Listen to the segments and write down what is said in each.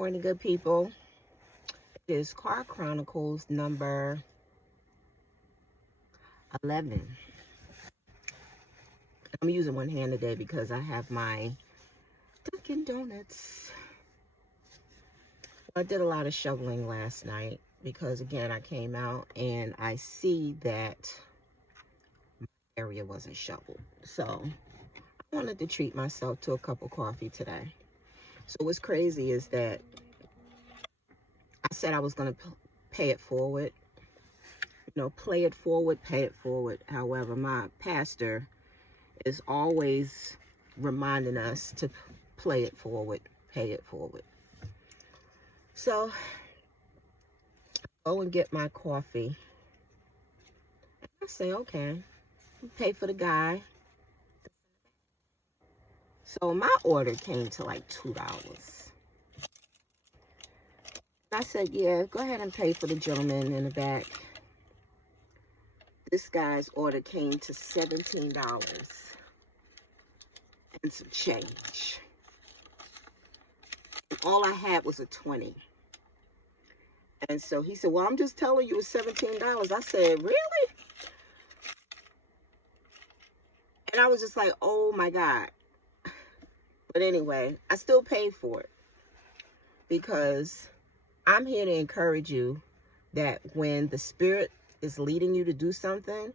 Morning, good people. It is Car Chronicles number 11. I'm using one hand today because I have my Dunkin' Donuts. I did a lot of shoveling last night because, again, I came out and I see that my area wasn't shoveled. So I wanted to treat myself to a cup of coffee today. So what's crazy is that I said I was going to pay it forward. Play it forward, pay it forward. However, my pastor is always reminding us to play it forward, pay it forward. So go and get my coffee. I say, okay, pay for the guy. So my order came to like $2. I said, yeah, go ahead and pay for the gentleman in the back. This guy's order came to $17 and some change. And all I had was a 20. And so he said, well, I'm just telling you it's $17. I said, really? And I was just like, oh my God. But anyway, I still paid for it because I'm here to encourage you that when the Spirit is leading you to do something,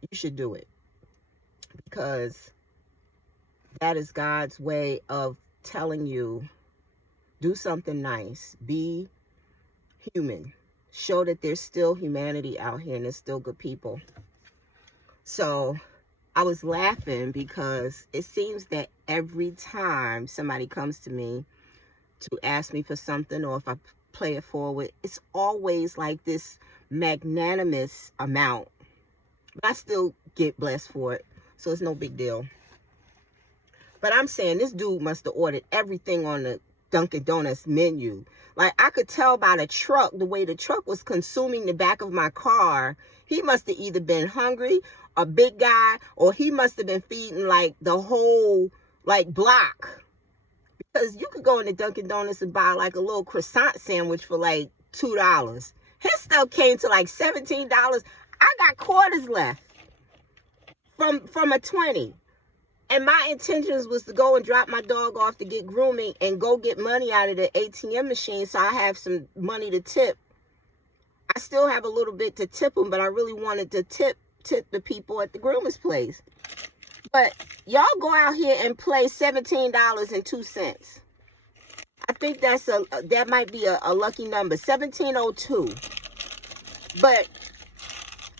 you should do it. Because that is God's way of telling you, do something nice. Be human. Show that there's still humanity out here and there's still good people. So I was laughing because it seems that every time somebody comes to me to ask me for something, or if I play it forward, it's always like this magnanimous amount. But I still get blessed for it, so it's no big deal. But I'm saying this dude must have ordered everything on the Dunkin' Donuts menu. Like, I could tell by the truck, the way the truck was consuming the back of my car, he must have either been hungry, a big guy, or he must have been feeding like the whole like block. Because you could go into Dunkin' Donuts and buy like a little croissant sandwich for like $2. His stuff came to like $17. I got quarters left from a 20. And my intentions was to go and drop my dog off to get grooming and go get money out of the ATM machine so I have some money to tip. I still have a little bit to tip them, but I really wanted to tip the people at the groomer's place. But y'all go out here and play $17.02. I think that might be a lucky number, 1702. But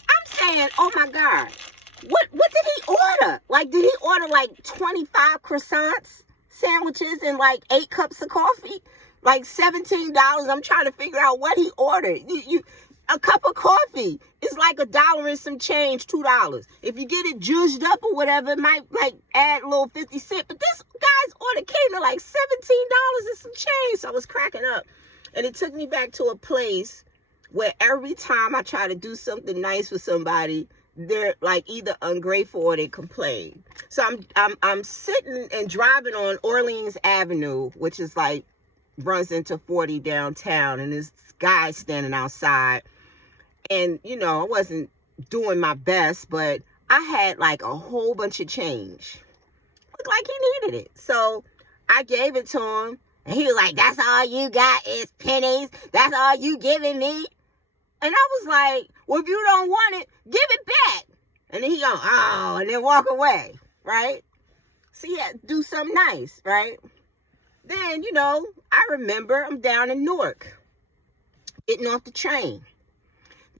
I'm saying, oh my God. What did he order? Like, did he order like 25 croissants, sandwiches, and like 8 cups of coffee? Like $17. I'm trying to figure out what he ordered. A cup of coffee is like $1 and some change, $2. If you get it judged up or whatever, it might like add a little 50 cents. But this guy's order came to like $17 and some change. So I was cracking up. And it took me back to a place where every time I try to do something nice for somebody, they're like either ungrateful or they complain. So I'm sitting and driving on Orleans Avenue, which is like runs into 40 downtown, and this guy standing outside. And I wasn't doing my best, but I had like a whole bunch of change. Looked like he needed it. So I gave it to him, and he was like, "That's all you got is pennies? That's all you giving me?" And I was like, well, if you don't want it, give it back. And then he go, oh, and then walk away, right? So yeah, do something nice, right? Then, I remember I'm down in Newark, getting off the train.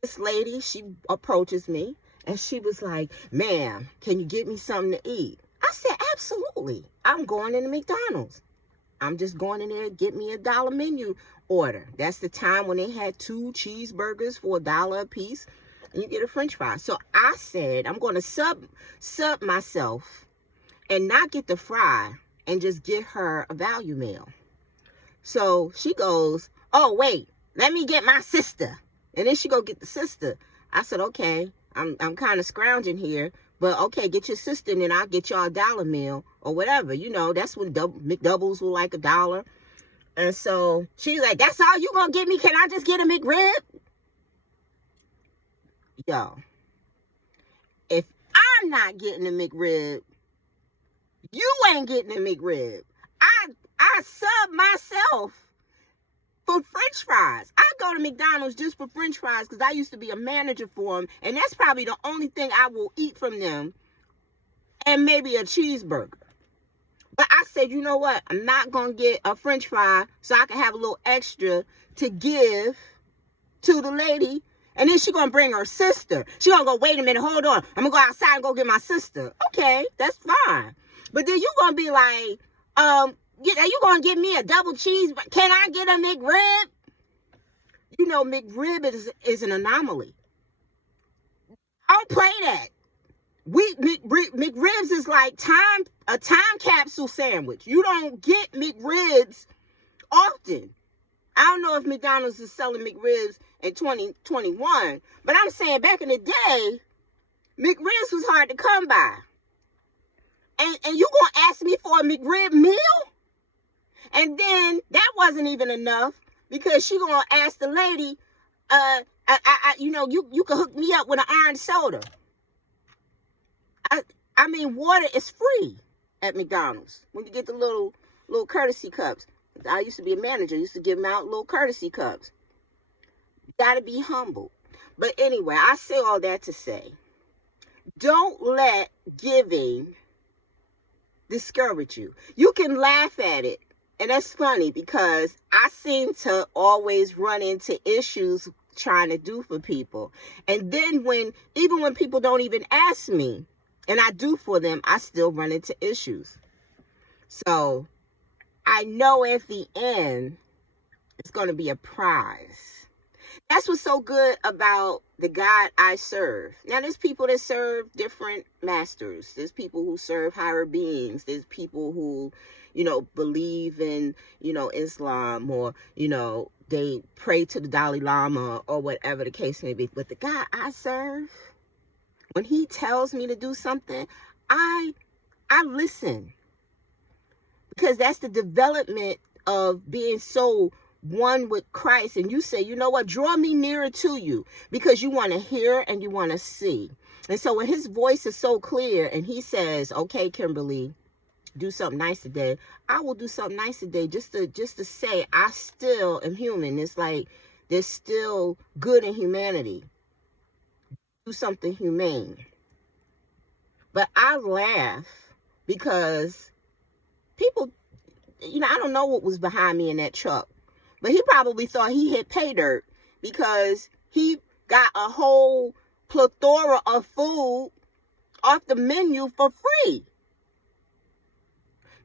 This lady, she approaches me, and she was like, ma'am, can you get me something to eat? I said, absolutely. I'm going into McDonald's. I'm just going in there to get me $1 menu order. That's the time when they had 2 cheeseburgers for $1 a piece, and you get a French fry. So I said, I'm going to sub myself and not get the fry and just get her a value meal. So she goes, oh, wait, let me get my sister. And then she go get the sister. I said, okay, I'm kind of scrounging here. But okay, get your sister and then I'll get y'all $1 meal or whatever. That's when McDoubles were like $1. And so she's like, that's all you gonna give me? Can I just get a McRib? Yo, if I'm not getting a McRib, you ain't getting a McRib. I sub myself for French fries. I go to McDonald's just for French fries because I used to be a manager for them, and that's probably the only thing I will eat from them, and maybe a cheeseburger. But I said, you know what? I'm not going to get a French fry so I can have a little extra to give to the lady. And then she going to bring her sister. She going to go, wait a minute, hold on. I'm going to go outside and go get my sister. Okay, that's fine. But then you going to be like, you going to give me a double cheese? Can I get a McRib? You know, McRib is an anomaly. I don't play that. McRibs is like a time capsule sandwich. You don't get McRibs often. I don't know if McDonald's is selling McRibs in 2021, but I'm saying back in the day, McRibs was hard to come by. And you gonna ask me for a McRib meal? And then that wasn't even enough because she gonna ask the lady, you can hook me up with an orange soda. I mean, water is free at McDonald's when you get the little courtesy cups. I used to be a manager. I used to give them out little courtesy cups. You got to be humble. But anyway, I say all that to say, don't let giving discourage you. You can laugh at it. And that's funny because I seem to always run into issues trying to do for people. And then even when people don't even ask me, and I do for them, I still run into issues. So I know at the end, it's going to be a prize. That's what's so good about the God I serve. Now, there's people that serve different masters. There's people who serve higher beings. There's people who, believe in, Islam, or, they pray to the Dalai Lama or whatever the case may be. But the God I serve, when he tells me to do something, I listen. Because that's the development of being so one with Christ. And you say, you know what? Draw me nearer to you because you want to hear and you want to see. And so when his voice is so clear and he says, okay, Kimberly, do something nice today, I will do something nice today just to say I still am human. It's like there's still good in humanity. Do something humane. But I laugh because people, I don't know what was behind me in that truck, but he probably thought he hit pay dirt because he got a whole plethora of food off the menu for free.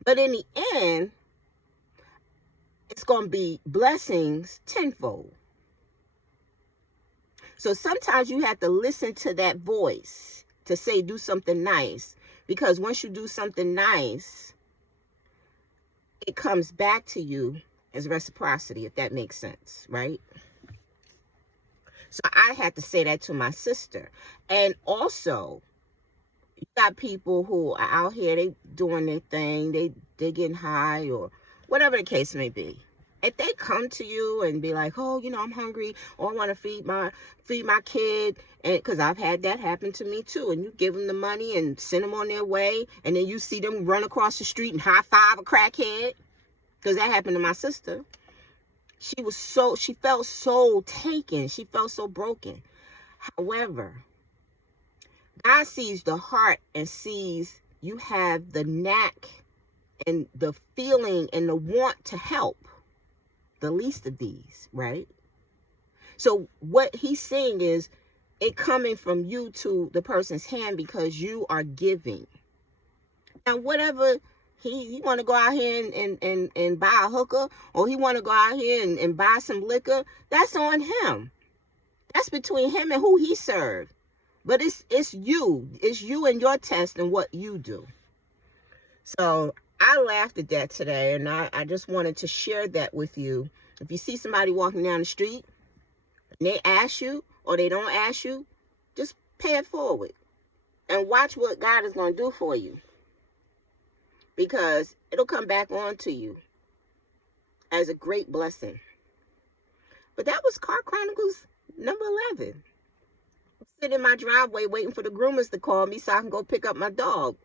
But in the end, it's going to be blessings tenfold. So sometimes you have to listen to that voice to say, do something nice. Because once you do something nice, it comes back to you as reciprocity, if that makes sense, right? So I had to say that to my sister. And also, you got people who are out here, they doing their thing, they getting high or whatever the case may be. If they come to you and be like, oh, I'm hungry, or I want to feed my kid, and because I've had that happen to me too, and you give them the money and send them on their way, and then you see them run across the street and high five a crackhead, because that happened to my sister. She felt so taken, she felt so broken. However, God sees the heart and sees you have the knack and the feeling and the want to help the least of these, right? So what he's saying is it coming from you to the person's hand because you are giving. Now, whatever he want to go out here and buy a hooker, or he want to go out here and buy some liquor, that's on him. That's between him and who he served. But it's you. It's you and your test and what you do. So I laughed at that today, and I just wanted to share that with you. If you see somebody walking down the street and they ask you or they don't ask you, just pay it forward and watch what God is going to do for you, because it'll come back on to you That is a great blessing. But that was Car Chronicles number 11. I'm sitting in my driveway waiting for the groomers to call me so I can go pick up my dog.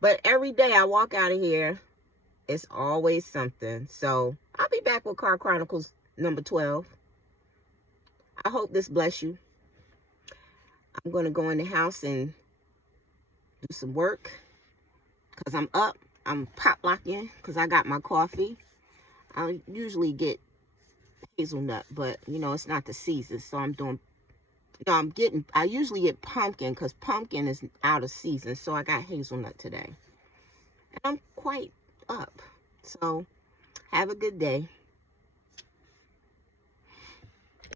But every day I walk out of here, it's always something. So I'll be back with Car Chronicles number 12. I hope this bless you. I'm going to go in the house and do some work because I'm up. I'm pop locking because I got my coffee. I usually get hazelnut, but you know, it's not the season. So I usually get pumpkin because pumpkin is out of season. So I got hazelnut today. And I'm quite up. So have a good day.